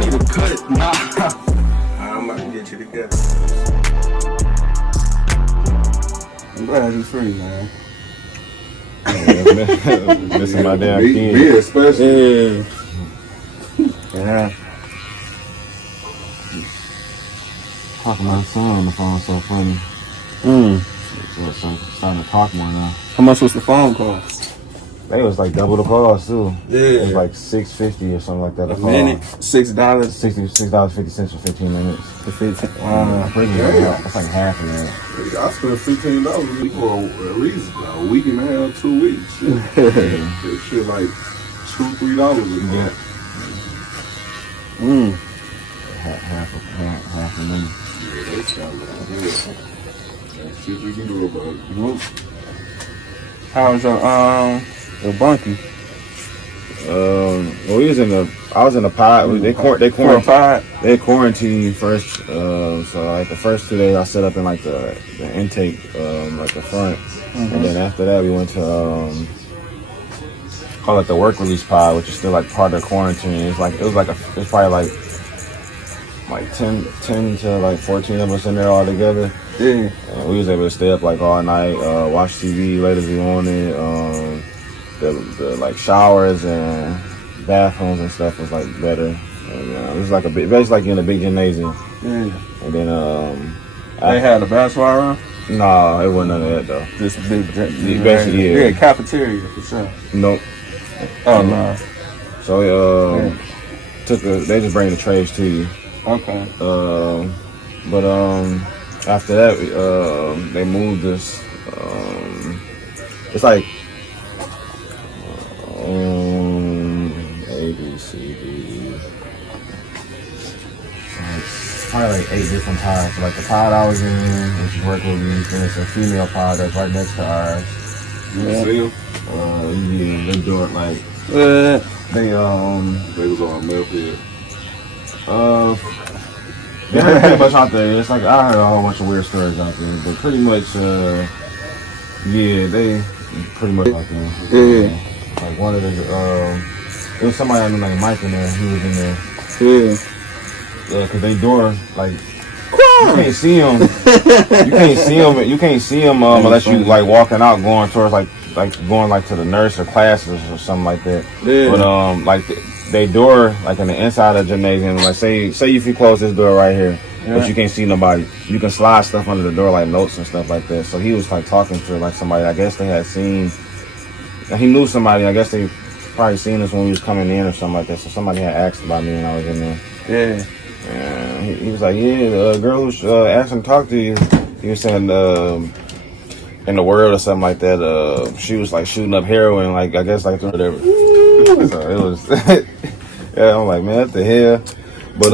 need to cut it. Nah. I'm about to get you together. I'm glad you're free, man. Missing my damn kid. Me especially. Yeah. Talking to my son on the phone so funny. So starting to talk more now. How much was the phone call? They was like double the cost too. Yeah. It was like $6.50 or something like that. A minute? $6? $6.50 for 15 minutes. For 15. That's like half of that. I spent $15 for at least a week and a half, 2 weeks. Shit. That shit like $2-3 a month. Half a minute. Yeah, that's kind of good. That's shit we can do about it. How's your bunkie? Well, I was in the pod. They quarantined first. So like the first 2 days I set up in like the intake, like the front, and then after that we went to call it the work release pod, which is still like part of the quarantine. It's probably like 10 to like 14 of us in there all together. Yeah. We was able to stay up like all night, watch TV late as we wanted. The like showers and bathrooms and stuff was like better. And, it was like basically like in a big gymnasium. Yeah. And then they had a basketball room? No, it wasn't none of that though. Just a big basically, yeah. Yeah, cafeteria for sure. Nope. Oh no. So they just bring the trays to you. Okay. But after that they moved us. It's like A, B, C, D. Probably like 8 different pods. So like the pod I was in, which is work with me, then it's a female pod that's right next to ours. Yeah. See them? Yeah, they do it like they was on meth here. They're pretty much out there. It's like I heard a whole bunch of weird stories out there, but pretty much yeah, they pretty much out there. Yeah. Like one of the it was somebody I knew named Mike in there. He was in there. Yeah. Yeah, cause they door like you can't see them. You can't see them unless you like walking out going towards like going like to the nurse or classes or something like that. Yeah. But like they door like in the inside of the gymnasium. Like say if you close this door right here, but you can't see nobody, you can slide stuff under the door like notes and stuff like that. So he was like talking to like somebody. I guess they had seen. He knew somebody. I guess they probably seen us when we was coming in or something like that. So somebody had asked about me when I was in there. Yeah. And he was like, yeah, the girl who asked him to talk to you. He was saying in the world or something like that. She was like shooting up heroin, like I guess like whatever. So it was. Yeah, I'm like, man, what the hell? But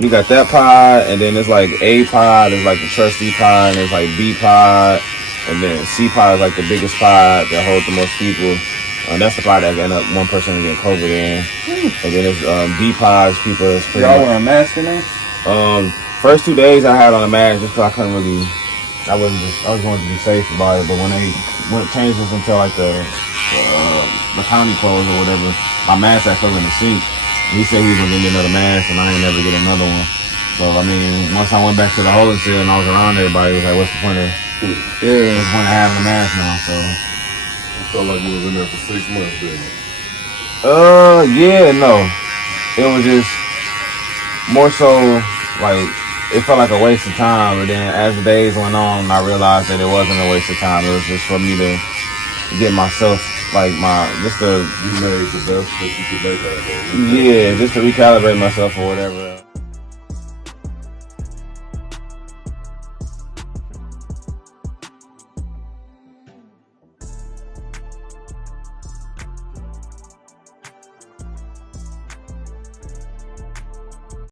you got that pod, and then there's like A pod, there's like the trustee pod, and there's like B pod, and then C pod is like the biggest pod that holds the most people. That's the pod that end up one person getting COVID in. And then there's D pods, people. Y'all wearing masks in there? First 2 days I had on a mask just because I couldn't really. I was going to be safe about it, but when they changed this until like the county closed or whatever, my mask actually in the sink. He said he was gonna give me another mask, and I ain't never get another one. So I mean, once I went back to the holding cell and I was around everybody, it was like, what's the point of having a mask now? So I felt like you was in there for 6 months, didn't you? Yeah, no, it was just more so like it felt like a waste of time. But then as the days went on, I realized that it wasn't a waste of time. It was just for me to get myself like you made the best that you could make out of it. Yeah, just to recalibrate myself or whatever.